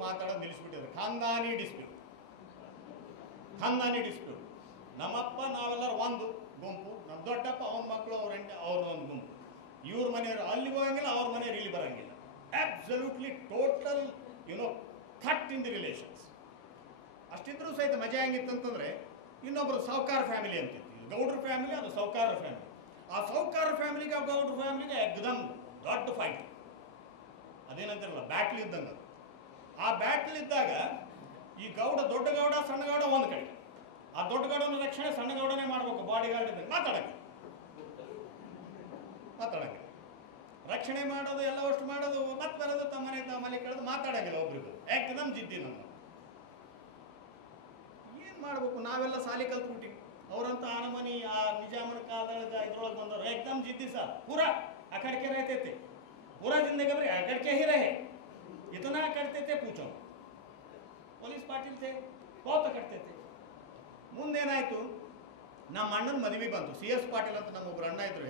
ಮಾತಾಡೋದು ನಿಲ್ಲಿಸ್ಬಿಟ್ಟಿದ್ದಾರೆ. ಖಾನ್ದಾನಿ ಡಿಸ್ಪ್ಯೂಟ್. ನಮ್ಮಪ್ಪ ನಾವೆಲ್ಲರೂ ಒಂದು ಗುಂಪು, ನಮ್ಮ ದೊಡ್ಡಪ್ಪ ಅವನ ಮಕ್ಕಳು ಅವ್ರ ಒಂದು ಗುಂಪು. ಇವ್ರ ಮನೆಯವರು ಅಲ್ಲಿಗೆ ಹೋಗಂಗಿಲ್ಲ, ಅವ್ರ ಮನೆಯವರು ಇಲ್ಲಿ ಬರಂಗಿಲ್ಲ. Absolutely total cut in the relations. ಅಷ್ಟಿದ್ರೂ ಸಹಿತ ಮಜಾ ಹೆಂಗಿತ್ತಂತಂದ್ರೆ, ಇನ್ನೊಬ್ಬರು ಸಾವುಕಾರ ಫ್ಯಾಮಿಲಿ ಅಂತಿತ್ತು. ಗೌಡ್ರ ಫ್ಯಾಮಿಲಿ, ಅದು ಸಾವುಕಾರ ಫ್ಯಾಮಿಲಿ. ಆ ಸಾವುಕಾರ ಫ್ಯಾಮಿಲಿಗೆ ಗೌಡ್ರ ಫ್ಯಾಮಿಲಿಗೆ ಎಕ್ದಮ್ ದೊಡ್ಡ ಫೈಟ್. ಅದೇನಂತಿರಲ್ಲ, ಬ್ಯಾಟ್ಲ್ ಇದ್ದಂಗೆ. ಆ ಬ್ಯಾಟ್ಲ್ ಇದ್ದಾಗ ಈ ದೊಡ್ಡ ಗೌಡ ಸಣ್ಣ ಗೌಡ ಒಂದು ಕಡೆ, ಆ ದೊಡ್ಡ ಗೌಡನ ರಕ್ಷಣೆ ಸಣ್ಣ ಗೌಡನೇ ಮಾಡ್ಬೇಕು. ಬಾಡಿ ಗಾರ್ಡ್ ಇದ್ದಂಗೆ ಮಾತಾಡಕ್ಕೆ ರಕ್ಷಣೆ ಮಾಡೋದು, ಎಲ್ಲ ಅಷ್ಟು ಮಾಡೋದು, ಮತ್ತೆ ಬರೋದು, ತಮ್ಮನೆ ಕೇಳೋದು, ಮಾತಾಡಂಗಿಲ್ಲ. ಒಬ್ರಿಗೂ ಏಕದಮ್ ಜಿದ್ದಿ. ನಮ್ಮ ಏನ್ ಮಾಡ್ಬೇಕು, ನಾವೆಲ್ಲ ಸಾಲಿ ಕಲ್ತ್ಬಿಟ್ಟಿ. ಅವರಂತ ಆನಮನಿ ಆ ನಿಜಾಮನ ಕಾಲದೊಳಗೆ ಇದ್ರೊಳಗೆ ಬಂದವರು ಏಕದಮ್ ಜಿದ್ದಿ ಸರ್. ಪೂರಾ ಅಕಡ್ಕೆ रहते पूरा जिंदगी भर अकड़के ही रहे. इतना करते थे पूछो. ಪೊಲೀಸ್ ಪಾಟೀಲ್ थे, बहुत करते थे. ಮುಂದೇನಾಯ್ತು, ನಮ್ಮ ಅಣ್ಣನ ಮದುವೆ ಬಂತು. CS ಪಾಟೀಲ್ ಅಂತ ನಮ್ಮ ಒಬ್ಬರು ಅಣ್ಣ ಇದ್ರು,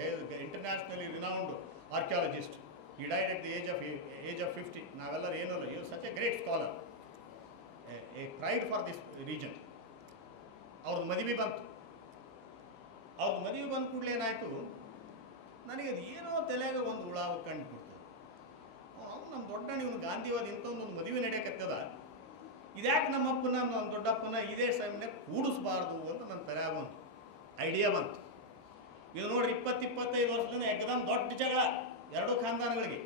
ಇಂಟರ್ನ್ಯಾಷನಲಿ ರಿನೌಂಡ್ ಆರ್ಕಿಯಾಲಜಿಸ್ಟ್. ಈ died at the age of 50. ನಾವೆಲ್ಲರೂ ಏನಲ್ಲ, ಇವ್ such a great scholar, A pride for this region. ಅವ್ರದ್ದು ಮದುವೆ ಬಂತು. ಬಂದ ಕೂಡಲೇ ಏನಾಯ್ತು, ನನಗೆ ಅದು ಏನೋ ತಲೆಗೆ ಒಂದು ಹುಳ ಕಂಡುಬಿಡ್ತು. ಅವನು ನಮ್ಮ ದೊಡ್ಡಣ್ಣ, ಇವನು ಗಾಂಧಿವಾದ ಇಂಥೊಂದು ಮದುವೆ ನಡೆಯಕತ್ತದ, ಇದ್ಯಾಕೆ ನಮ್ಮಪ್ಪನ ನಮ್ಮ ದೊಡ್ಡಪ್ಪನ ಇದೇ ಸಮಯ ಕೂಡಿಸ್ಬಾರ್ದು ಅಂತ ನನ್ನ ತಲೆ ಬಂತು, ಐಡಿಯಾ ಬಂತು. ಇದು ನೋಡ್ರಿ, 20-25 ವರ್ಷದಿಂದ ಏಕದಮ್ ದೊಡ್ಡ ಜಗಳ ಎರಡೂ ಖಾನ್ದಾನಗಳಿಗೆ.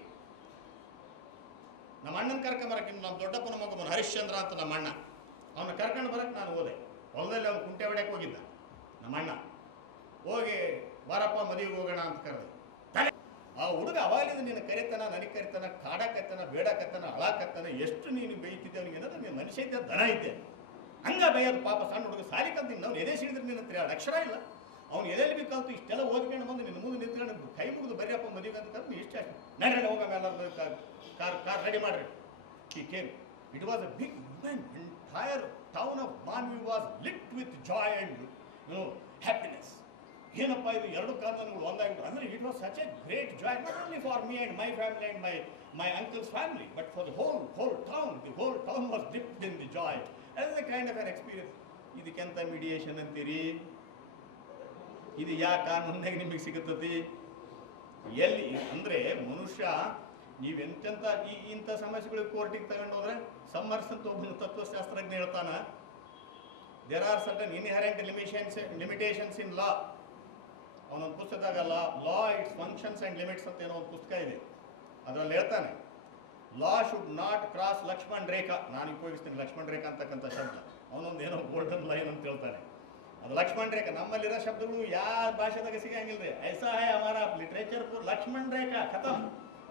ನಮ್ಮ ಅಣ್ಣನ ಕರ್ಕೊಂಬರಕ್ಕೆ, ನಮ್ಮ ದೊಡ್ಡಪ್ಪನ ಮಗ ಹರಿಶ್ಚಂದ್ರ ಅಂತ ನಮ್ಮ ಅಣ್ಣ, ಅವನ್ನ ಕರ್ಕೊಂಡು ಬರಕ್ಕೆ ನಾನು ಹೋದೆ. ಹೊಲದಲ್ಲಿ ಅವ್ನು ಕುಂಟೆ ಹೊಡ್ಯಕ್ಕೆ ಹೋಗಿದ್ದ ನಮ್ಮ ಅಣ್ಣ. ಹೋಗಿ ಬಾರಪ್ಪ ಮದುವೆಗೆ ಹೋಗೋಣ ಅಂತ ಕರೆದೆ. ಆ ಹುಡುಗ ಅವಾಗಲಿಂದ ನೀನು ಕರಿತಾನ, ನನಗೆ ಕರಿತಾನ, ಕಾಡಕತ್ತಾನ, ಬೇಡಕತ್ತಾನ, ಅಳಾಕತ್ತಾನ. ಎಷ್ಟು ನೀನು ಬೈತಿದ್ದೆ ಅವನಿಗೆ ಅನ್ನೋದು, ನೀನು ಮನುಷ್ಯ ಇದ್ದೆ, ದನ ಇದ್ದೆ. ಹಂಗ ಬೈಯೋದು ಪಾಪ. ಸಣ್ಣ ಹುಡುಗ ಸಾಲಿ ಕಲ್ತೀನಿ, ನಾವು ಎದೆ ಸಿಡಿದ್ರೆ ನಿನ್ನ ಹತ್ರ 2 ಅಕ್ಷರ ಇಲ್ಲ. ಅವ್ನು ಎದೆಲ್ಲಿ ಬೇಕು ಕಲ್ತು ಇಷ್ಟೆಲ್ಲ ಓದ್ಕೊಂಡು ಬಂದು ನಿನ್ನ ಮುಂದೆ ನಿಂತ್ಕೊಂಡು ಕೈ ಮುಗಿದು ಬರೀಯಪ್ಪ ಮದುವೆ ಅಂತ ಕರೆದು ಇಷ್ಟ ಅಷ್ಟು ನಡ್ರಿ ಹೋಗ ಮೇಲೆ ಕಾರ್ ರೆಡಿ ಮಾಡ್ರಿ. ಈ ಕೇರ್ it was a big event. Entire town of Manvi was lit with joy and happiness. ಏನಪ್ಪ ಇದು, ಎರಡು ಕಾನೂನುಗಳು ಒಂದಾಗಿಬಿಟ್ಟು. ಅಂದರೆ it was such a great joy, not only for me and my family and my uncle's family, but for the whole town. The whole town was dipped in the joy. That is a kind of an experience. ಇದಕ್ಕೆಂತ mediation ಅಂತೀರಿ? ಇದು ಯಾವ ಕಾನೂನಾಗ ನಿಮಗೆ ಸಿಗುತ್ತದೆ? ಎಲ್ಲಿ ಅಂದರೆ ಮನುಷ್ಯ ನೀವೆಂತೆಂಥ ಇಂಥ ಸಮಸ್ಯೆಗಳಿಗೆ ಕೋರ್ಟಿಗೆ ತಗೊಂಡೋದ್ರೆ, ಸಮ್ಮರ್ಸ್ ಅಂತ ಒಬ್ಬನು ತತ್ವಶಾಸ್ತ್ರಜ್ಞ ಹೇಳ್ತಾನ, there are certain inherent limitations in law. ಅವನೊಂದು ಪುಸ್ತಕದಾಗ law its functions and limits ಅಂತ ಏನೋ ಒಂದು ಪುಸ್ತಕ ಇದೆ. ಅದರಲ್ಲಿ ಹೇಳ್ತಾನೆ, law should not cross Lakshman Rekha. ನಾನು ಉಪಯೋಗಿಸ್ತೀನಿ ಲಕ್ಷ್ಮಣ್ ರೇಖಾ ಅಂತಕ್ಕಂಥ ಶಬ್ದ. ಅವನೊಂದು ಏನೋ ಗೋಲ್ಡನ್ ಲೈನ್ ಅಂತ ಹೇಳ್ತಾನೆ. ಅದು ಲಕ್ಷ್ಮಣ್ ರೇಖಾ. ನಮ್ಮಲ್ಲಿರೋ ಶಬ್ದಗಳು ಯಾವ ಭಾಷೆದಾಗ ಸಿಗಂಗಿಲ್ಲ ರೀ. ಐಸಾ ಹೈ ಹಮಾರಾ ಲಿಟ್ರೇಚರ್ ಪೂರ್ ಲಕ್ಷ್ಮಣ್ ರೇಖಾ ಖತಮ್,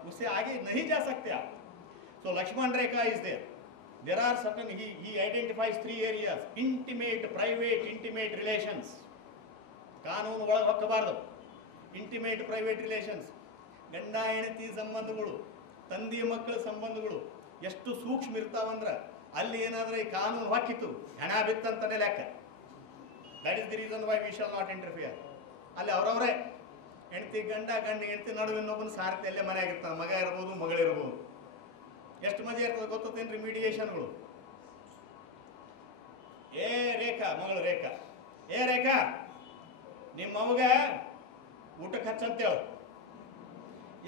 उससे आगे नहीं जा सकते आप. So Lakshman Rekha is there. There are certain, he identifies 3 areas: intimate, private, intimate relations. ಕಾನೂನು ಒಳಗೆ ಹೊಕ್ಕಬಾರ್ದು. ಇಂಟಿಮೇಟ್ ಪ್ರೈವೇಟ್ ರಿಲೇಷನ್ಸ್, ಗಂಡ ಹೆಂಡತಿ ಸಂಬಂಧಗಳು, ತಂದೆ ಮಕ್ಕಳ ಸಂಬಂಧಗಳು ಎಷ್ಟು ಸೂಕ್ಷ್ಮ ಇರ್ತಾವಂದ್ರೆ, ಅಲ್ಲಿ ಏನಾದ್ರೆ ಈ ಕಾನೂನು ಹೊಕ್ಕಿತ್ತು, ಹೆಣ ಬಿತ್ತಂತಾನೆ ಲೆಕ್ಕ. That is the reason why we shall not interfere. ಅಲ್ಲಿ ಅವರವರೇ ಗಂಡ ಹೆಂಡತಿ ನಡುವೆ ಇನ್ನೊಬ್ಬನ ಸಾರಥಿ ಅಲ್ಲೇ ಮನೆ ಆಗಿರ್ತಾನೆ. ಮಗ ಇರ್ಬೋದು, ಮಗಳಿರ್ಬೋದು. ಎಷ್ಟು ಮಜಾ ಇರ್ತದೆ ಗೊತ್ತೇನ್ರಿ ಮೀಡಿಯೇಷನ್ಗಳು. ಏ ರೇಖಾ, ಮಗಳು ರೇಖಾ, ಏ ರೇಖಾ, ನಿಮ್ಮ ಮಗ ಊಟಕ್ಕೆ ಹಚ್ಚಂತೇಳು.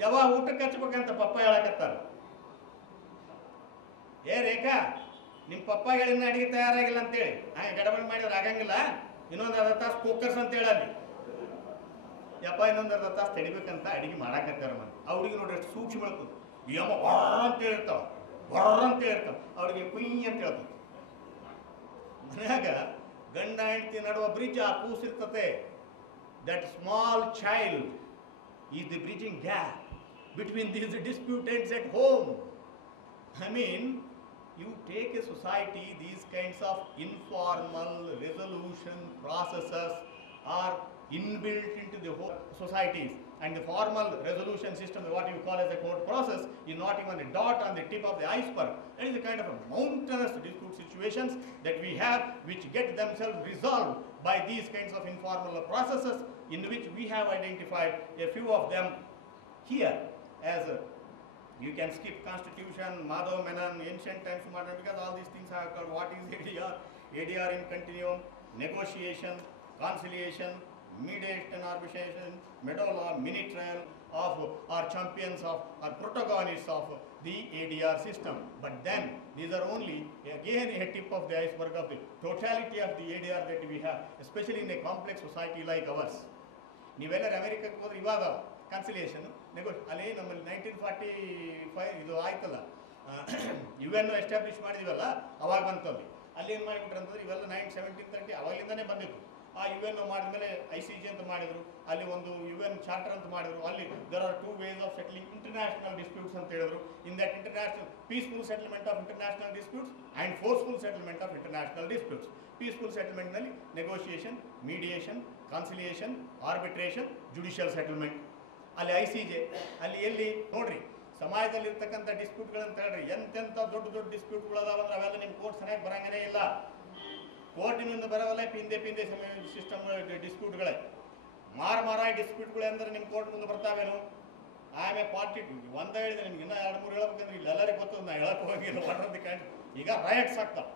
ಯಾವಾಗ ಊಟಕ್ಕೆ ಹಚ್ಬೇಕಂತ ಪಪ್ಪ ಹೇಳಕತ್ತಾರ. ಏ ರೇಖಾ, ನಿಮ್ಮ ಪಪ್ಪ ಹೇಳಿನ ಅಡಿಗೆ ತಯಾರಾಗಿಲ್ಲ ಅಂತೇಳಿ ಹಾಗೆ ಗಡಬಡಿ ಮಾಡಿದ್ರೆ ಆಗಂಗಿಲ್ಲ. ಇನ್ನೊಂದು ಅರ್ಧ ತಾಸು ಕುಕ್ಕರ್ಸ್ ಅಂತ ಹೇಳಲ್ಲಿ. ಯಪ್ಪ ಇನ್ನೊಂದು ಅರ್ಧ ತಾಸು ತಡಿಬೇಕಂತ ಅಡಿಗೆ ಮಾಡಾಕತ್ತಾರ. ಮನೆ ಅವ್ರಿಗೆ ನೋಡಿ ಎಷ್ಟು ಸೂಕ್ಷ್ಮ ಹೇಳ್ತದೆ. ಯಮ್ಮ ಅಂತ ಹೇಳಿರ್ತಾವ, ಅಂತ ಹೇಳಿರ್ತಾವ. ಅವ್ರಿಗೆ ಕುಯ್ ಅಂತ ಹೇಳ್ತದೆ. ಮನ್ಯಾಗ ಗಂಡ ಹೆಂಡತಿ ನಡುವ ಬ್ರಿಡ್ಜ್ ಆ ಕೂಸಿರ್ತತೆ. That small child is the bridging gap between these disputants at home. I mean, you take a society, these kinds of informal resolution processes are inbuilt into the whole societies, and the formal resolution system, what you call as a court process, is not even a dot on the tip of the iceberg. That is the kind of a mountainous dispute situations that we have, which get themselves resolved by these kinds of informal processes, in which we have identified a few of them here as You can skip Constitution, Madhav Menon, ancient times, modern, because all these things are called what is ADR? ADR in continuum, negotiation, conciliation, mediation, arbitration, medola, mini trial of our champions of, our protagonists of the ADR system. But then these are only again a tip of the iceberg of the totality of the ADR that we have, especially in a complex society like ours. ನೀವೆಲ್ಲರೂ ಅಮೆರಿಕಕ್ಕೆ ಹೋದ್ರೆ ಇವಾಗ conciliation ಅಲ್ಲಿ ನಮ್ಮಲ್ಲಿ 1945 ಇದು ಆಯ್ತಲ್ಲ, UN establish ಮಾಡಿದೀವಲ್ಲ, ಅವಾಗ ಬಂತಲ್ಲಿ. ಅಲ್ಲಿ ಏನು ಮಾಡಿಬಿಟ್ರೆ ಅಂತಂದ್ರೆ ಇವೆಲ್ಲ 1730 ಅವಾಗಿಂದನೇ ಬಂದಿತ್ತು. ಆ UN ಮಾಡಿದ್ಮೇಲೆ ICJ ಅಂತ ಮಾಡಿದ್ರು, ಅಲ್ಲಿ ಒಂದು UN ಚಾರ್ಟರ್ ಅಂತ ಮಾಡಿದ್ರು. ಅಲ್ಲಿ there are 2 ways of settling international disputes ಅಂತ ಹೇಳಿದ್ರು. In that international peaceful settlement of international disputes and forceful settlement of international disputes. Peaceful ಸೆಟಲ್ಮೆಂಟ್ನಲ್ಲಿ negotiation, mediation, conciliation, arbitration, judicial settlement. ಅಲ್ಲಿ ICJ ಅಲ್ಲಿ ಎಲ್ಲಿ ನೋಡ್ರಿ ಸಮಾಜದಲ್ಲಿರ್ತಕ್ಕಂಥ ಡಿಸ್ಪ್ಯೂಟ್ಗಳಂತ ಹೇಳ್ರಿ, ಎಂತೆಂಥ ದೊಡ್ಡ ದೊಡ್ಡ ಡಿಸ್ಪ್ಯೂಟ್ಗಳದಾವಂದ್ರೆ ಅವೆಲ್ಲ ನಿಮ್ಮ ಕೋರ್ಟ್ ಸರಿಯಾಗಿ ಬರಂಗನೇ ಇಲ್ಲ. ಕೋರ್ಟಿನಿಂದ ಬರೋವಲ್ಲ ಪಿಂದೆ ಸಿಸ್ಟಮ್ ಡಿಸ್ಪ್ಯೂಟ್ಗಳೇ, ಮಾರಾಯ ಡಿಸ್ಪ್ಯೂಟ್ಗಳೇ ಅಂದ್ರೆ ನಿಮ್ಮ ಕೋರ್ಟ್ ಮುಂದೆ ಬರ್ತಾವೇನು? ಆಮೇಲೆ ಪಾರ್ಟಿ ಒಂದ ಹೇಳಿದೆ ನಿಮ್ಗೆ, ಇನ್ನೂ 2-3 ಹೇಳ್ಬೇಕಂದ್ರೆ ಇಲ್ಲೆಲ್ಲರಿಗೂ ಗೊತ್ತದ, ನಾ ಹೇಳಕ್ಕೆ ಹೋಗಿಲ್ಲ. ವಾಟರ್ ಕಾಂಡ್ ಈಗ ರೈಟ್ಸ್ ಆಗ್ತಾವೆ,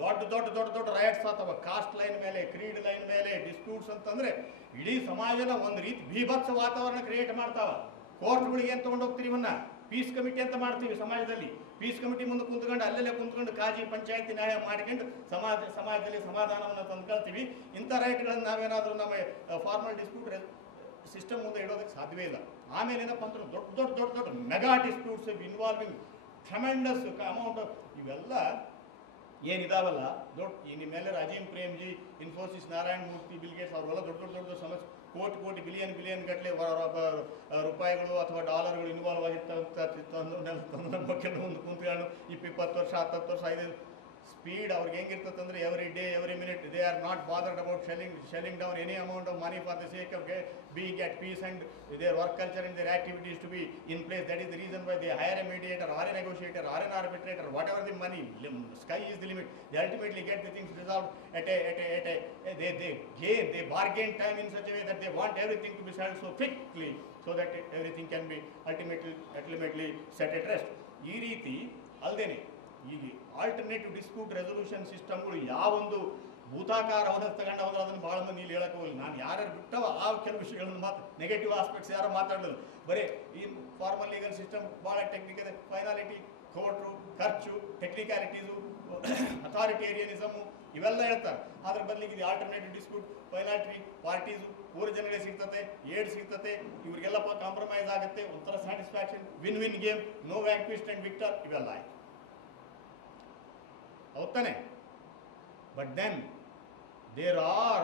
ದೊಡ್ಡ ರೈಟ್ಸ್ ಆಗ್ತಾವ. ಕಾಸ್ಟ್ ಲೈನ್ ಮೇಲೆ, ಕ್ರೀಡ್ ಲೈನ್ ಮೇಲೆ ಡಿಸ್ಪ್ಯೂಟ್ಸ್ ಅಂತಂದ್ರೆ ಇಡೀ ಸಮಾಜನ ಒಂದು ರೀತಿ ಭೀಭತ್ಸ ವಾತಾವರಣ ಕ್ರಿಯೇಟ್ ಮಾಡ್ತಾವ. ಕೋರ್ಟ್ಗಳಿಗೆ ಏನು ತೊಗೊಂಡು ಹೋಗ್ತೀರಿ ಇವನ್ನ? ಪೀಸ್ ಕಮಿಟಿ ಅಂತ ಮಾಡ್ತೀವಿ ಸಮಾಜದಲ್ಲಿ. ಪೀಸ್ ಕಮಿಟಿ ಮುಂದೆ ಕುಂತ್ಕೊಂಡು ಅಲ್ಲೆಲ್ಲೇ ಕುಂತ್ಕೊಂಡು ಕಾಜಿ ಪಂಚಾಯತಿ ನ್ಯಾಯ ಮಾಡ್ಕೊಂಡು ಸಮಾಜದಲ್ಲಿ ಸಮಾಧಾನವನ್ನು ತಂದ್ಕೊಳ್ತೀವಿ. ಇಂಥ ರೈಟ್ಗಳನ್ನು ನಾವೇನಾದರೂ ನಮ್ಮ ಫಾರ್ಮಲ್ ಡಿಸ್ಪ್ಯೂಟ್ ಸಿಸ್ಟಮ್ ಮುಂದೆ ಇಡೋದಕ್ಕೆ ಸಾಧ್ಯವೇ ಇಲ್ಲ. ಆಮೇಲೆ ಏನಪ್ಪ ಅಂದ್ರೆ ದೊಡ್ಡ mega disputes involving tremendous amount ಇವೆಲ್ಲ ಏನಿದಾವಲ್ಲ ನಿಮ್ಮೆಲ್ಲ ಅಜೀಮ್ ಪ್ರೇಮ್ಜಿ, ಇನ್ಫೋಸಿಸ್, ನಾರಾಯಣ ಮೂರ್ತಿ, ಬಿಲ್ಗೇಟ್ಸ್ ಅವರೆಲ್ಲ ದೊಡ್ಡ ಸಮಸ್ಯೆ ಕೋಟಿ ಬಿಲಿಯನ್ ಗಟ್ಟಲೆ ರೂಪಾಯಿಗಳು ಅಥವಾ ಡಾಲರ್ಗಳು ಇನ್ವಾಲ್ವ್ ಆಗಿರ್ತಾವಂತ ನಮ್ಮ ಕೆಲವೊಂದು ಕುಂತ್ಕೊಂಡು 20 ವರ್ಷ 10 ವರ್ಷ ಇದೆ. ಸ್ಪೀಡ್ ಅವ್ರಿಗೆ ಹೆಂಗಿರ್ತಂದ್ರೆ every day every minute they are not bothered about shelling down any amount of money for the sake of being at peace and their work culture and their activities to be in place. That is the reason why they hire a mediator or a negotiator or an arbitrator, whatever the money, sky is the limit. They ultimately get the things resolved they bargain time in such a way that they want everything to be settled so quickly so that everything can be ultimately set at rest. ಈ ರೀತಿ ಅಲ್ಲದೇನೆ ಈಗ alternative dispute resolution ಸಿಸ್ಟಮ್ಗಳು ಯಾವೊಂದು ಭೂತಾಕಾರವನ್ನು ತಗೊಂಡು ಹೋದ್ರೆ ಅದನ್ನು ಭಾಳ ಮಂದಿ ಇಲ್ಲಿ ಹೇಳಕ್ಕೆ ಹೋಗಿಲ್ಲ. ನಾನು ಯಾರ್ಯಾರು ಬಿಟ್ಟವ ಆ ಕೆಲವು ವಿಷಯಗಳನ್ನು ನೆಗೆಟಿವ್ ಆಸ್ಪೆಕ್ಟ್ಸ್ ಯಾರು ಮಾತಾಡೋದು. ಬರೀ ಈ ಫಾರ್ಮಲ್ ಲೀಗಲ್ ಸಿಸ್ಟಮ್ ಭಾಳ ಟೆಕ್ನಿಕಲ್, ಫೈನಾಲಿಟಿ, ಕೋರ್ಟ್ರು, ಖರ್ಚು, ಟೆಕ್ನಿಕ್ಯಾಲಿಟೀಸು, ಅಥಾರಿಟೇರಿಯನಿಸಮು ಇವೆಲ್ಲ ಹೇಳ್ತಾರೆ. ಅದ್ರ ಬದಲಿಗೆ ಇದು ಆಲ್ಟರ್ನೇಟಿವ್ ಡಿಸ್ಪ್ಯೂಟ್, ಫೈನಾಲಿಟಿ, ಪಾರ್ಟೀಸು, ಊರ ಜನರಿಗೆ ಸಿಗ್ತತೆ, ಏಡ್ ಸಿಗ್ತತೆ, ಇವರಿಗೆಲ್ಲಪ್ಪ ಕಾಂಪ್ರಮೈಸ್ ಆಗುತ್ತೆ, ಒಂಥರ satisfaction, win game, no vanquished and victor, ಇವೆಲ್ಲ ಆಯ್ತು ಹೌದಾನೆ. But then there are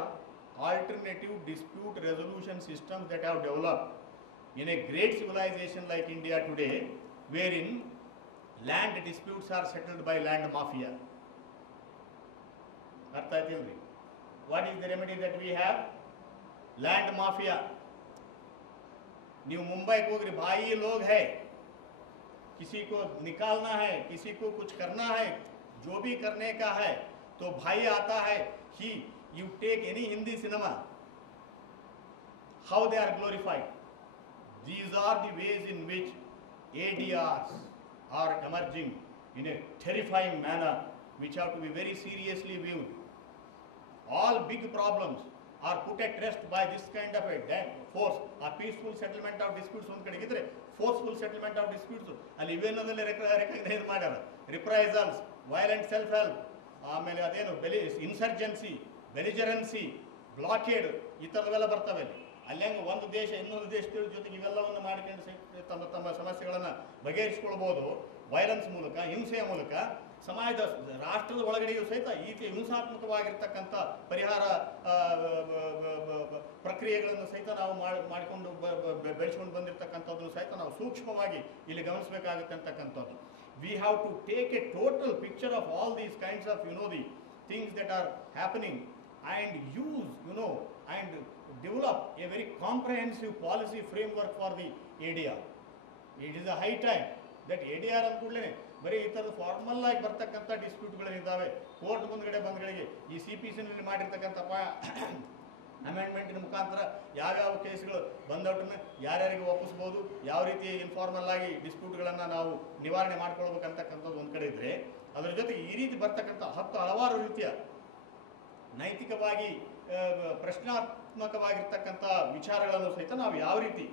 alternative dispute resolution systems that have developed in a great civilization like India today, wherein land disputes are settled by land mafia. Artha aಯ್ತಿಲ್ರಿ? What is the remedy that we have? Land mafia. ನೀವು ಮುಂಬೈಗೆ ಹೋಗ್ರಿ, भाई लोग है, किसी को निकालना है, किसी को कुछ करना है, जो भी करने का है तो भाई आता है. You take any Hindi cinema, how they are glorified. These are the ways in which ADRs are emerging in a terrifying manner, which have to be very seriously viewed. All big problems are put at rest by this kind of a force. A peaceful settlement of disputes ಒಂದು ಕಡೆಗೆ ಇದ್ರೆ, forceful settlement of disputes ಅಲ್ಲಿ ಇವೇನದಲ್ಲೇ recognise ಮಾಡ್ಯಾರ. ರಿಪ್ರೈಸಲ್ಸ್, violent self help, ಆಮೇಲೆ ಅದೇನು insurgency, ಬೆಲಿಜರೆನ್ಸಿ, blockade, ಈ ಥರದವೆಲ್ಲ ಬರ್ತವೆ ಅಲ್ಲಿ. ಅಲ್ಲಿ ಹೆಂಗೆ ಒಂದು ದೇಶ ಇನ್ನೊಂದು ದೇಶದ ಜೊತೆಗೆ ಇವೆಲ್ಲವನ್ನು ಮಾಡಿಕೊಂಡು ತಮ್ಮ ಸಮಸ್ಯೆಗಳನ್ನು ಬಗೆಹರಿಸಿಕೊಳ್ಬೋದು ವೈಲೆನ್ಸ್ ಮೂಲಕ, ಹಿಂಸೆಯ ಮೂಲಕ. ಸಮಾಜದ ರಾಷ್ಟ್ರದ ಒಳಗಡೆಯೂ ಸಹಿತ ಈ ಹಿಂಸಾತ್ಮಕವಾಗಿರ್ತಕ್ಕಂಥ ಪರಿಹಾರ ಪ್ರಕ್ರಿಯೆಗಳನ್ನು ಸಹಿತ ನಾವು ಮಾಡಿಕೊಂಡು ಬೆಳೆಸ್ಕೊಂಡು ಬಂದಿರತಕ್ಕಂಥದ್ದನ್ನು ಸಹಿತ ನಾವು ಸೂಕ್ಷ್ಮವಾಗಿ ಇಲ್ಲಿ ಗಮನಿಸಬೇಕಾಗುತ್ತೆ ಅಂತಕ್ಕಂಥದ್ದು. We have to take a total picture of all these kinds of, the things that are happening and use, and develop a very comprehensive policy framework for the ADR. It is a high time that ADR ಅಂತ ಕೂಡಲೇ ಬರೀ ಈ ಥರದ formal ಆಗಿ ಬರ್ತಕ್ಕಂಥ ಡಿಸ್ಪ್ಯೂಟ್ಗಳಿದ್ದಾವೆ. Court ಮುಂದ್ಗಡೆ ಬಂದ್ಗಳಿಗೆ ಈ CPC ನಲ್ಲಿ ಮಾಡಿರ್ತಕ್ಕಂಥ ಅಮೆಂಡ್ಮೆಂಟಿನ ಮುಖಾಂತರ ಯಾವ್ಯಾವ ಕೇಸ್ಗಳು ಬಂದವಟನ್ನು ಯಾರ್ಯಾರಿಗೆ ಒಪ್ಪಿಸ್ಬೋದು, ಯಾವ ರೀತಿ ಇನ್ಫಾರ್ಮಲ್ ಆಗಿ ಡಿಸ್ಪ್ಯೂಟ್ಗಳನ್ನು ನಾವು ನಿವಾರಣೆ ಮಾಡ್ಕೊಳ್ಬೇಕಂತಕ್ಕಂಥದ್ದು ಒಂದು ಕಡೆ ಇದ್ದರೆ, ಅದರ ಜೊತೆಗೆ ಈ ರೀತಿ ಬರ್ತಕ್ಕಂಥ ಹಲವಾರು ರೀತಿಯ ನೈತಿಕವಾಗಿ ಪ್ರಶ್ನಾತ್ಮಕವಾಗಿರ್ತಕ್ಕಂಥ ವಿಚಾರಗಳನ್ನು ಸಹಿತ ನಾವು ಯಾವ ರೀತಿ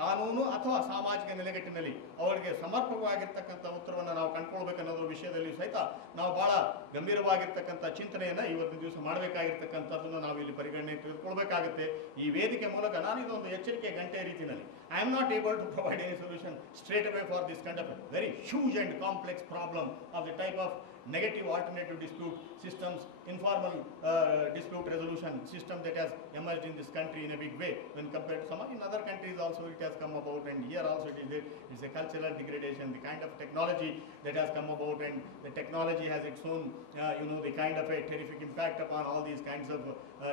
ಕಾನೂನು ಅಥವಾ ಸಾಮಾಜಿಕ ನೆಲೆಗಟ್ಟಿನಲ್ಲಿ ಅವರಿಗೆ ಸಮರ್ಪಕವಾಗಿರ್ತಕ್ಕಂಥ ಉತ್ತರವನ್ನು ನಾವು ಕಂಡುಕೊಳ್ಬೇಕನ್ನೋದ್ರ ವಿಷಯದಲ್ಲಿ ಸಹಿತ ನಾವು ಭಾಳ ಗಂಭೀರವಾಗಿರ್ತಕ್ಕಂಥ ಚಿಂತನೆಯನ್ನು ಇವತ್ತಿನ ದಿವಸ ಮಾಡಬೇಕಾಗಿರ್ತಕ್ಕಂಥದ್ದನ್ನು ನಾವು ಇಲ್ಲಿ ಪರಿಗಣನೆ ತೆಗೆದುಕೊಳ್ಬೇಕಾಗುತ್ತೆ. ಈ ವೇದಿಕೆ ಮೂಲಕ ನಾನು ಇದೊಂದು ಎಚ್ಚರಿಕೆ ಗಂಟೆ ರೀತಿಯಲ್ಲಿ I am not able to provide any solution straight away for this kind of very huge and complex problem of the type of negative alternative dispute systems, informal dispute resolution system that has emerged in this country in a big way when compared to some in other countries also it has come about, and here also it is there. It's a cultural degradation, the kind of technology that has come about, and the technology has its own the kind of a terrific impact upon all these kinds of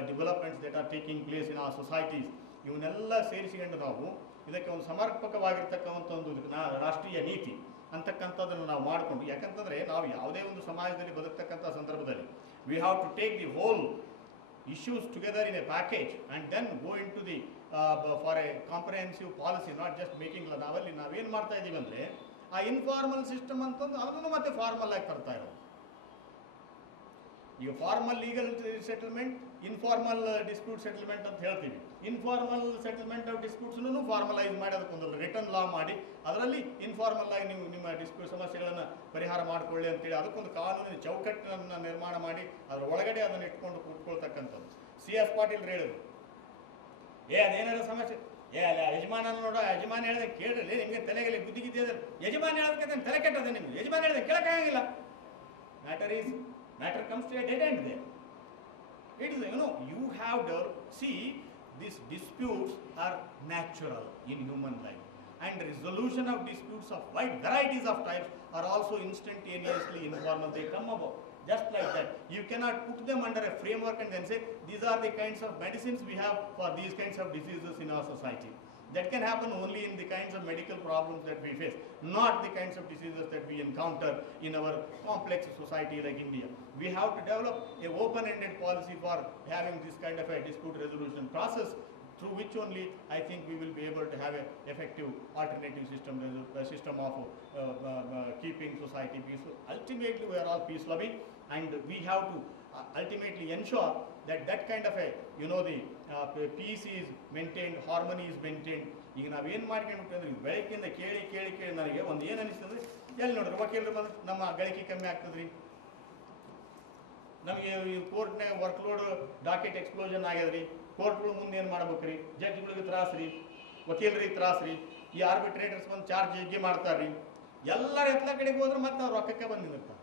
developments that are taking place in our societies. ಇವನ್ನೆಲ್ಲ ಸೇರಿಸಿಕೊಂಡು ನಾವು ಇದಕ್ಕೆ ಒಂದು ಸಮರ್ಪಕವಾಗಿರ್ತಕ್ಕಂಥ ಒಂದು ರಾಷ್ಟ್ರೀಯ ನೀತಿ ಅಂತಕ್ಕಂಥದ್ದನ್ನು ನಾವು ಮಾಡಿಕೊಂಡು, ಯಾಕಂತಂದರೆ ನಾವು ಯಾವುದೇ ಒಂದು ಸಮಾಜದಲ್ಲಿ ಬದುಕ್ತಕ್ಕಂಥ ಸಂದರ್ಭದಲ್ಲಿ we have to take the whole issues together in a package and then go into the for a comprehensive policy, not just making law. ನಾವೇನು ಮಾಡ್ತಾ ಇದ್ದೀವಿ ಅಂದರೆ ಆ ಇನ್ಫಾರ್ಮಲ್ ಸಿಸ್ಟಮ್ ಅಂತಂದು ಅದನ್ನು ಮತ್ತೆ ಫಾರ್ಮಲ್ ಆಗಿ ತರ್ತಾ ಇರೋದು. ಈಗ formal legal settlement, informal dispute settlement ಅಂತ ಹೇಳ್ತೀವಿ. ಇನ್ಫಾರ್ಮಲ್ ಸೆಟಲ್ಮೆಂಟ್ ಆಫ್ ಡಿಸ್ಪ್ಯೂಟ್ಸ್ನು ಫಾರ್ಮಲೈಸ್ ಮಾಡಿ ಅದಕ್ಕೊಂದು ರಿಟರ್ನ್ ಲಾ ಮಾಡಿ ಅದರಲ್ಲಿ ಇನ್ಫಾರ್ಮಲ್ ಆಗಿ ನೀವು ನಿಮ್ಮ ಡಿಸ್ಪ್ಯೂಟ್ ಸಮಸ್ಯೆಗಳನ್ನು ಪರಿಹಾರ ಮಾಡಿಕೊಳ್ಳಿ ಅಂತೇಳಿ ಅದಕ್ಕೊಂದು ಕಾನೂನಿನ ಚೌಕಟ್ಟನ್ನು ನಿರ್ಮಾಣ ಮಾಡಿ ಅದರ ಒಳಗಡೆ ಅದನ್ನು ಇಟ್ಕೊಂಡು ಕೂತ್ಕೊಳ್ತಕ್ಕಂಥದ್ದು. CS ಪಾಟೀಲ್ ಹೇಳಿದ್ರು, ಅದೇನಾರ ಸಮಸ್ಯೆ ಅಲ್ಲ ಯಜಮಾನ ನೋಡೋ, ಯಜಮಾನ ಹೇಳಿದೆ ಕೇಳ್ರಿ, ನಿಮಗೆ ತಲೆಗೆ ಬುದ್ಧಿಗಿದ್ದೆ, ಯಜಮಾನ ಹೇಳೋದಕ್ಕೆ ತಲೆ ಕೆಟ್ಟದೆ ನಿಮ್ಗೆ, ಯಜಮಾನ ಹೇಳಿದೆ ಕೇಳೋಕ್ಕಾಗಿಲ್ಲ. Matter comes to a dead end there. It is, you have to see these disputes are natural in human life, and resolution of disputes of wide varieties of types are also instantaneously informal. They come about just like that. You cannot put them under a framework and then say these are the kinds of medicines we have for these kinds of diseases in our society. That can happen only in the kinds of medical problems that we face, not the kinds of diseases that we encounter in our complex society like India. We have to develop an open-ended policy for having this kind of a dispute resolution process, through which only I think we will be able to have an effective alternative system of keeping society peaceful. Ultimately, we are all peace loving, and we have to ultimately ensure that kind of a the peace is maintained, harmony is maintained. ಈಗ ನಾವೇನು ಮಾಡ್ಕೊಂಡ್ಬಿಟ್ಟು ಬೆಳಕಿಂದ ಕೇಳಿ ನನಗೆ ಒಂದು ಏನು ಅನಿಸ್ತದೆ, ಎಲ್ಲಿ ನೋಡ್ರಿ ವಕೀಲರು ಬಂದು ನಮ್ಮ ಗಳಿಕೆ ಕಮ್ಮಿ ಆಗ್ತದ್ರಿ, ನಮಗೆ ಈ ಕೋರ್ಟ್ನಾಗ ವರ್ಕ್ಲೋಡ್ ಡಾಕೆಟ್ ಎಕ್ಸ್ಪ್ಲೋಷನ್ ಆಗ್ಯದ್ರಿ, ಕೋರ್ಟ್ಗಳು ಮುಂದೆ ಏನು ಮಾಡ್ಬೇಕ್ರಿ, ಜಡ್ಜ್ಗಳಿಗೆ ತ್ರಾಸ್ರಿ, ವಕೀಲರಿಗೆ ತ್ರಾಸ್ರಿ, ಈ ಆರ್ಬಿಟ್ರೇಟರ್ಸ್ ಬಂದು ಚಾರ್ಜ್ ಜಗ್ಗಿ ಮಾಡ್ತಾರ್ರಿ. ಎಲ್ಲರ ಎತ್ಲ ಕಡೆಗೆ ಹೋದ್ರೆ ಮತ್ತೆ ಅವ್ರು ರೊಕ್ಕಕ್ಕೆ ಬಂದು ನಿಂತಿರ್ತಾರೆ.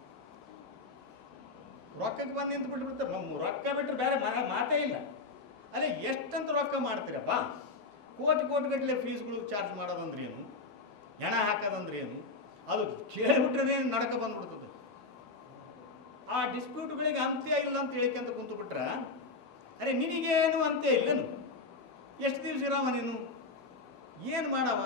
ರೊಕ್ಕಕ್ಕೆ ಬಂದು ನಿಂತು ಬಿಟ್ಬಿಡ್ತಾರೆ. ರೊಕ್ಕ ಬಿಟ್ಟರೆ ಬೇರೆ ಮಾತೇ ಇಲ್ಲ. ಅದೇ ಎಷ್ಟಂತ ರೊಕ್ಕ ಮಾಡ್ತೀರಪ್ಪ, ಕೋಟಿ ಫೀಸ್ಗಳು ಚಾರ್ಜ್ ಮಾಡೋದಂದ್ರೆ ಏನು, ಹೆಣ ಹಾಕೋದಂದ್ರೆ ಏನು, ಅದು ಕೇಳಿಬಿಟ್ರೆ ನಡಕ ಬಂದ್ಬಿಡ್ತದೆ. ಆ ಡಿಸ್ಪ್ಯೂಟ್ಗಳಿಗೆ ಅಂತ್ಯ ಇಲ್ಲ ಅಂತ ಹೇಳಿಕಂತ ಕುಂತು ಬಿಟ್ರೆ, ಅರೆ ನಿನಗೇನು ಅಂತ್ಯ ಇಲ್ಲನು, ಎಷ್ಟು ದಿವಸ ಇರಾಮ ನೀನು, ಏನು ಮಾಡವ,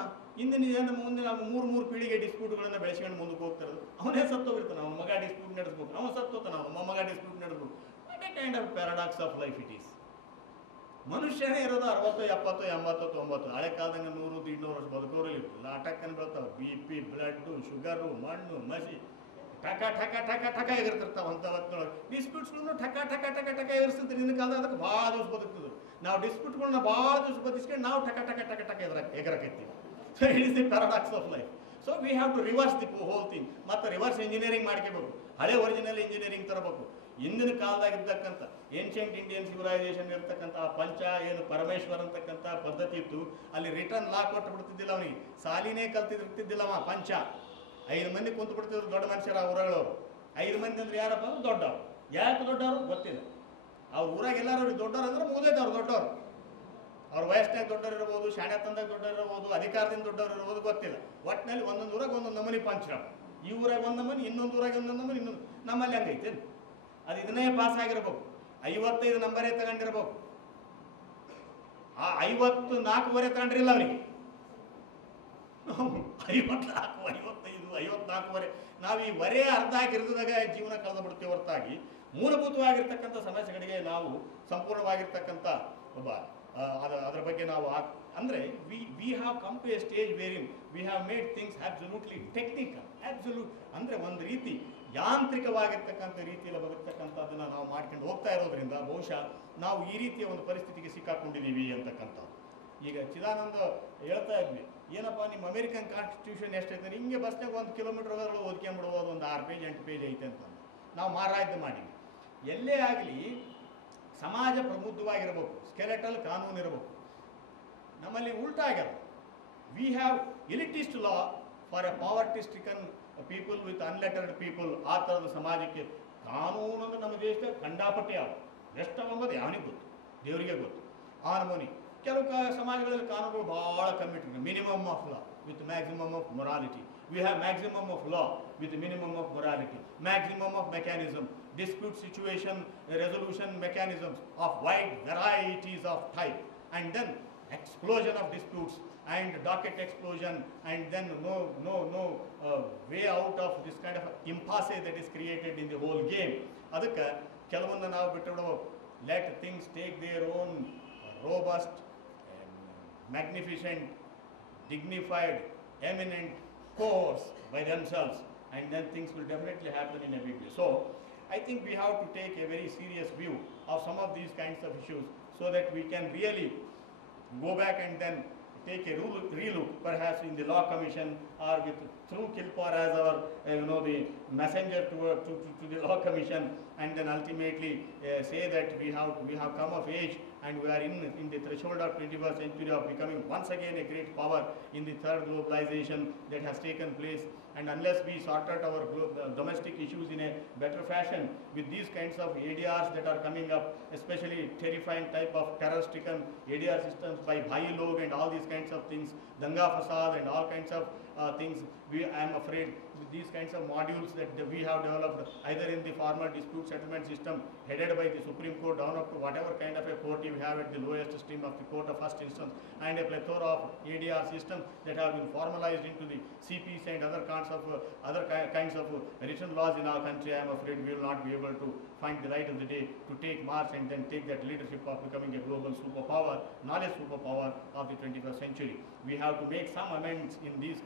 ಮುಂದಿನ 3 ಪೀಳಿಗೆ ಡಿಸ್ಪ್ಯೂಟ್ಗಳನ್ನು ಬೆಳೆಸ್ಕೊಂಡು ಮುಂದಕ್ಕೆ ಹೋಗ್ತಿರೋದು. ಅವನೇ ಸತ್ತೋಗಿರ್ತಾನೆ, ಅವನ ಮಗ ಡಿಸ್ಪ್ಯೂಟ್ ನಡೆಸ್ಬೇಕು, ಅವನು ಸತ್ತೋತಾನೆ, ಅವನ ಮೊಮ್ಮಗ ಡಿಸ್ಪ್ಯೂಟ್ ನಡೆಸ್ಬೇಕು. What a kind of paradox of life it is. ಮನುಷ್ಯನೇ ಇರೋದು 60, 70, 80, 90. ಹಳೆ ಕಾಲದಂಗೆ 100, 200 ವರ್ಷ ಬದುಕೋರು ಇರಲಿಲ್ಲ. ಅಟಕ್ಕನ್ನು ಬೀಳ್ತಾವೆ, BP, ಬ್ಲಡ್ಡು, ಶುಗರು, ಮಣ್ಣು, ಮಸಿ ಠಕ ಎಗರ್ತಿರ್ತಾವೆ. ಅಂತ ಹೊತ್ತಿನೊಳಗೆ ಡಿಸ್ಪ್ಯೂಟ್ಸ್ಗಳನ್ನು ಠಕ ಎಗರಿಸ್ತಿರ್ತೀವಿ. ನಿನ್ನ ಕಾಲದಾಗ ಅದಕ್ಕೆ ಭಾಳ ದಿವಸ ಬದುಕ್ತದೆ. ನಾವು ಡಿಸ್ಪ್ಯೂಟ್ಗಳನ್ನ ಭಾಳ ದಿವಸ ಬದುಕಿಸ್ಕೊಂಡು ನಾವು ಠಕ ಎಗರಕೈತೀವಿ. So it is the paradox of life. So we have to reverse the whole thing. ಮತ್ತು ರಿವರ್ಸ್ ಇಂಜಿನಿಯರಿಂಗ್ ಮಾಡ್ಕೋಬೇಕು, ಹಳೆ ಒರಿಜಿನಲ್ ಇಂಜಿನಿಯರಿಂಗ್ ತರಬೇಕು. ಇಂದಿನ ಕಾಲದಾಗಿರ್ತಕ್ಕಂಥ ಏನ್ಷಿಯಂಟ್ ಇಂಡಿಯನ್ ಸಿವಿಲೈಸೇಷನ್ ಇರ್ತಕ್ಕಂಥ ಪಂಚ ಏನು ಪರಮೇಶ್ವರ್ ಅಂತಕ್ಕಂಥ ಪದ್ಧತಿ ಇತ್ತು. ಅಲ್ಲಿ ರಿಟರ್ನ್ ಲಾ ಕೊಟ್ಟು ಬಿಡ್ತಿದ್ದಿಲ್ಲ, ಅವನಿಗೆ ಸಾಲಿನೇ ಕಲ್ತಿರ್ತಿದ್ದಿಲ್ಲವ. ಪಂಚ 5 ಮಂದಿ ಕುಂತು ಬಿಡ್ತಿದ್ರು, ದೊಡ್ಡ ಮನುಷ್ಯರ ಊರಗಳವರು. 5 ಮಂದಿ ಅಂದ್ರೆ ಯಾರಪ್ಪ, ದೊಡ್ಡವರು. ಯಾಕೆ ದೊಡ್ಡವರು ಗೊತ್ತಿಲ್ಲ. ಅವ್ರ ಊರಾಗ ಎಲ್ಲರೂ ದೊಡ್ಡವ್ರು ಅಂದ್ರೆ ಮುಗಿದೈತೆ. ಅವ್ರು ದೊಡ್ಡವರು, ಅವ್ರ ವಯಸ್ಸಿನಾಗ ದೊಡ್ಡವರು ಇರ್ಬೋದು, ಶಾಣೆ ತಂದಾಗ ದೊಡ್ಡವರು ಇರ್ಬೋದು, ಅಧಿಕಾರದಿಂದ ದೊಡ್ಡವರು ಇರ್ಬೋದು, ಗೊತ್ತಿಲ್ಲ. ಒಟ್ಟಿನಲ್ಲಿ ಒಂದೊಂದು ಊರಾಗ ಒಂದೊಂದು ನಮೂನಿ ಪಂಚರ. ಈ ಊರಾಗ ಒಂದು ನಮೂನಿ, ಇನ್ನೊಂದು ಊರಾಗ ಒಂದೊಂದು ನಮೂನಿ, ಇನ್ನೊಂದು. ನಮ್ಮಲ್ಲಿ ಹಂಗೈತೆ. ಅದು ಇದನ್ನೇ ಪಾಸ್ ಆಗಿರ್ಬೇಕು, 55 ನಂಬರೇ ತಗೊಂಡಿರ್ಬೇಕು. ಆ 54 ತಗೊಂಡ್ರಿಲ್ಲ ಅವನಿಗೆ. 54, 55, 54. ನಾವು ಈ ವರೆ ಅರ್ಧ ಆಗಿರಿದಾಗ ಜೀವನ ಕಳೆದು ಬಿಡ್ತೀವಿ ಹೊರತಾಗಿ ಮೂಲಭೂತವಾಗಿರ್ತಕ್ಕಂಥ ಸಮಸ್ಯೆಗಳಿಗೆ ನಾವು ಸಂಪೂರ್ಣವಾಗಿರ್ತಕ್ಕಂಥ ಒಬ್ಬ ಅದರ ಬಗ್ಗೆ ನಾವು ಅಂದರೆ we have come to a stage wherein we have made things absolutely technical, absolute ಅಂದರೆ ಒಂದು ರೀತಿ ಯಾಂತ್ರಿಕವಾಗಿರ್ತಕ್ಕಂಥ ರೀತಿಯಲ್ಲಿ ಬದುಕ್ತಕ್ಕಂಥದ್ದನ್ನು ನಾವು ಮಾಡ್ಕೊಂಡು ಹೋಗ್ತಾ ಇರೋದ್ರಿಂದ ಬಹುಶಃ ನಾವು ಈ ರೀತಿಯ ಒಂದು ಪರಿಸ್ಥಿತಿಗೆ ಸಿಕ್ಕಾಕೊಂಡಿದ್ದೀವಿ ಅಂತಕ್ಕಂಥದ್ದು. ಈಗ ಚಿದಾನಂದ ಹೇಳ್ತಾ ಇದ್ವಿ, ಏನಪ್ಪ ನಿಮ್ಮ ಅಮೇರಿಕನ್ ಕಾನ್ಸ್ಟಿಟ್ಯೂಷನ್ ಎಷ್ಟೈತೆ, ಹಿಂಗೆ ಬಸ್ನಾಗ 1 ಕಿಲೋಮೀಟರ್ ಹೋಗೋದ್ರಲ್ಲಿ ಓದ್ಕೊಂಬಿಡ್ಬೋದು, ಒಂದು 6 ಪೇಜ್ 8 ಪೇಜ್ ಐತೆ ಅಂತ ನಾವು ಮಾರಾಯ್ದು ಮಾಡಿದ್ವಿ. ಎಲ್ಲೇ ಆಗಲಿ ಸಮಾಜ ಪ್ರಬುದ್ಧವಾಗಿರಬೇಕು, ಸ್ಕೆಲೆಟಲ್ ಕಾನೂನು ಇರಬೇಕು. ನಮ್ಮಲ್ಲಿ ಉಲ್ಟಾ ಆಗ್ಯದ. We have elitist law for a poverty stricken people with unlettered people. ಆ ಥರದ ಸಮಾಜಕ್ಕೆ ಕಾನೂನನ್ನು ನಮ್ಮ ದೇಶದಲ್ಲಿ ಕಂಡಾಪಟ್ಟೆ ಯಾವ ಎಷ್ಟವೆಂಬುದು ಯಾವನಿಗೆ ಗೊತ್ತು, ದೇವರಿಗೆ ಗೊತ್ತು. ಆ ನಮೂನಿ ಕೆಲವು ಸಮಾಜಗಳಲ್ಲಿ ಕಾನೂನುಗಳು ಭಾಳ ಕಮ್ಮಿ ಇಟ್ಟಿರ್ತಾರೆ. Minimum of law with maximum of morality. We have maximum of law with minimum of morality, maximum of mechanism, dispute situation resolution mechanisms of wide varieties of type, and then explosion of disputes and docket explosion, and then no way out of this kind of impasse that is created in the whole game. ಅದಕ್ಕೆ ಕೆಲವೊಂದು ನಾವು ಬಿಟ್ಟು let things take their own robust, magnificent, dignified, eminent course by themselves, and then things will definitely happen in a big way. So I think we have to take a very serious view of some of these kinds of issues so that we can really go back and then take a relook perhaps in the law commission or through Kilpar as our the messenger to the law commission, and then ultimately say that we have come of age and we are in the threshold of 21st century of becoming once again a great power in the third globalization that has taken place. And unless we sort out our domestic issues in a better fashion with these kinds of ADRs that are coming up, especially terrifying type of terror-stricken ADR systems by Bhai Log and all these kinds of things, Danga Fasad and all kinds of things, I am afraid with these kinds of modules that we have developed either in the formal dispute settlement system headed by the Supreme Court down up to whatever kind of a court you have at the lowest stream of the court of first instance, and a plethora of ADR systems that have been formalized into the CPs and other kinds of written laws in our country. I am afraid we will not be able to find the light of the day to take march and then take that leadership of becoming a global superpower, knowledge superpower of the 21st century. We have to make some amends in these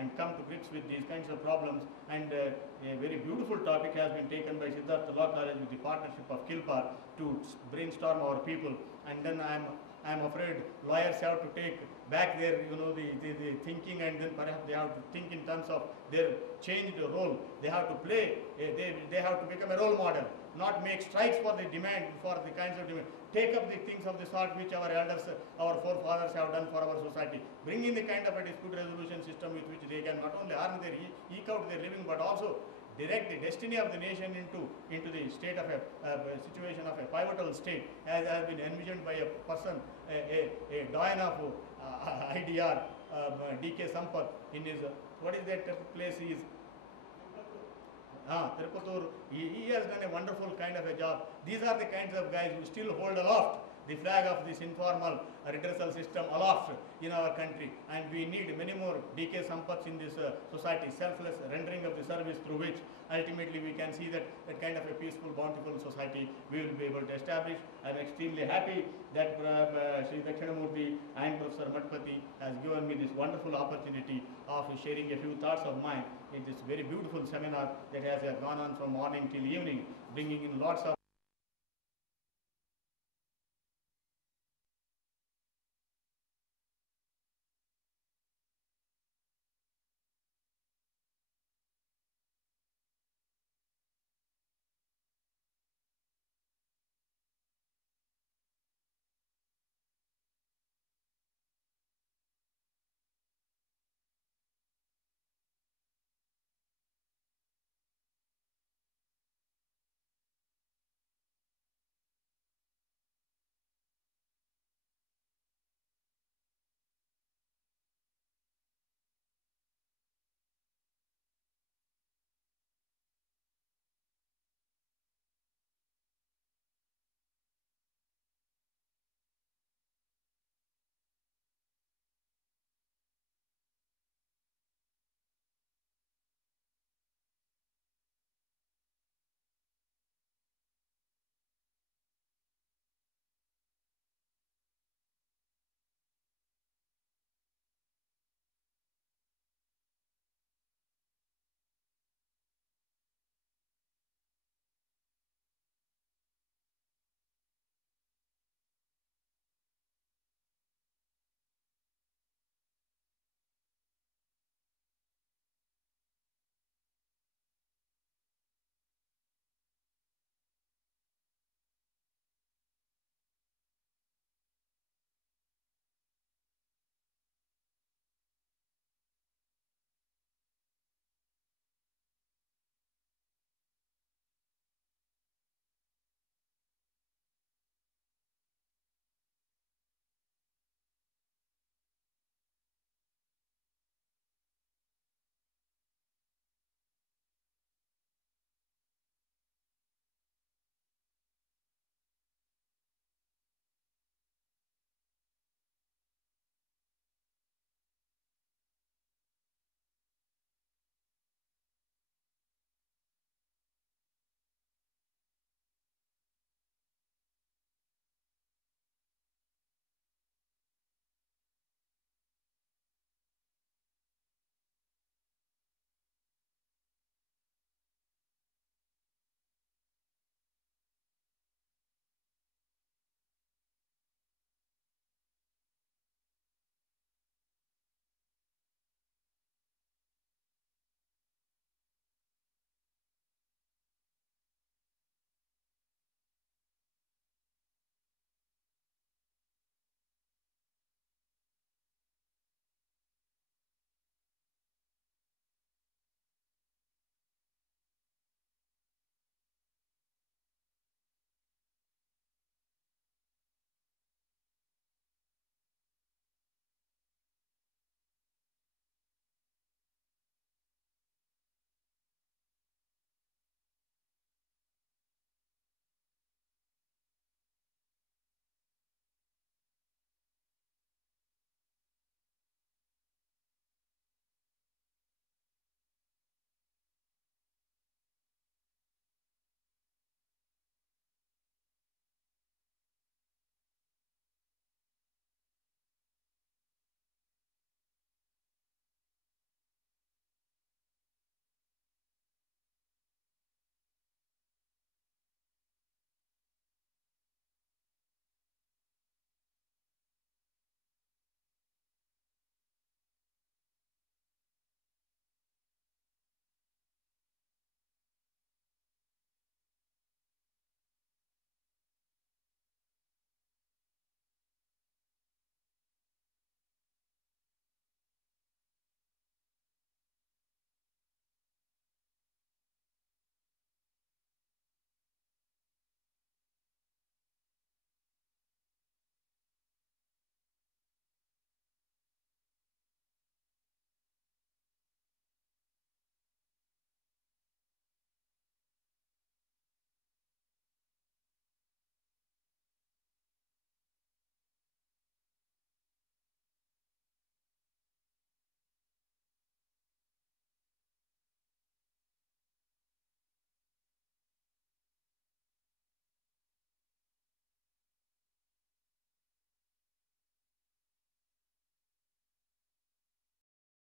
and come to grips with these kinds of problems. And a very beautiful topic has been taken by Siddhartha Law College with the partnership of Kilpar to brainstorm our people. And then I am afraid lawyers have to take back their the thinking, and then perhaps they have to think in terms of their changed role. They have to play, they have to become a role model, not make strikes for the demand, for the kinds of demand. Take up the things of the sort which our elders, our forefathers have done for our society. Bring in the kind of a dispute resolution system with which they can not only earn their eke out their living, but also direct the destiny of the nation into the state of a situation of a pivotal state, as has been envisioned by a person, a doyen of IDR, D.K. Sampath, in his what is that place he is? Tirupattur. He has done a wonderful kind of a job. These are the kinds of guys who still hold aloft the flag of this informal redressal system aloft in our country, and we need many more D.K. Sampaths in this society, selfless rendering of the service through which ultimately we can see that kind of a peaceful, bountiful society we will be able to establish. I am extremely happy that Sri Dakshinamurthy and Professor Matpati has given me this wonderful opportunity of sharing a few thoughts of mine in this very beautiful seminar that has gone on from morning till evening, bringing in lots of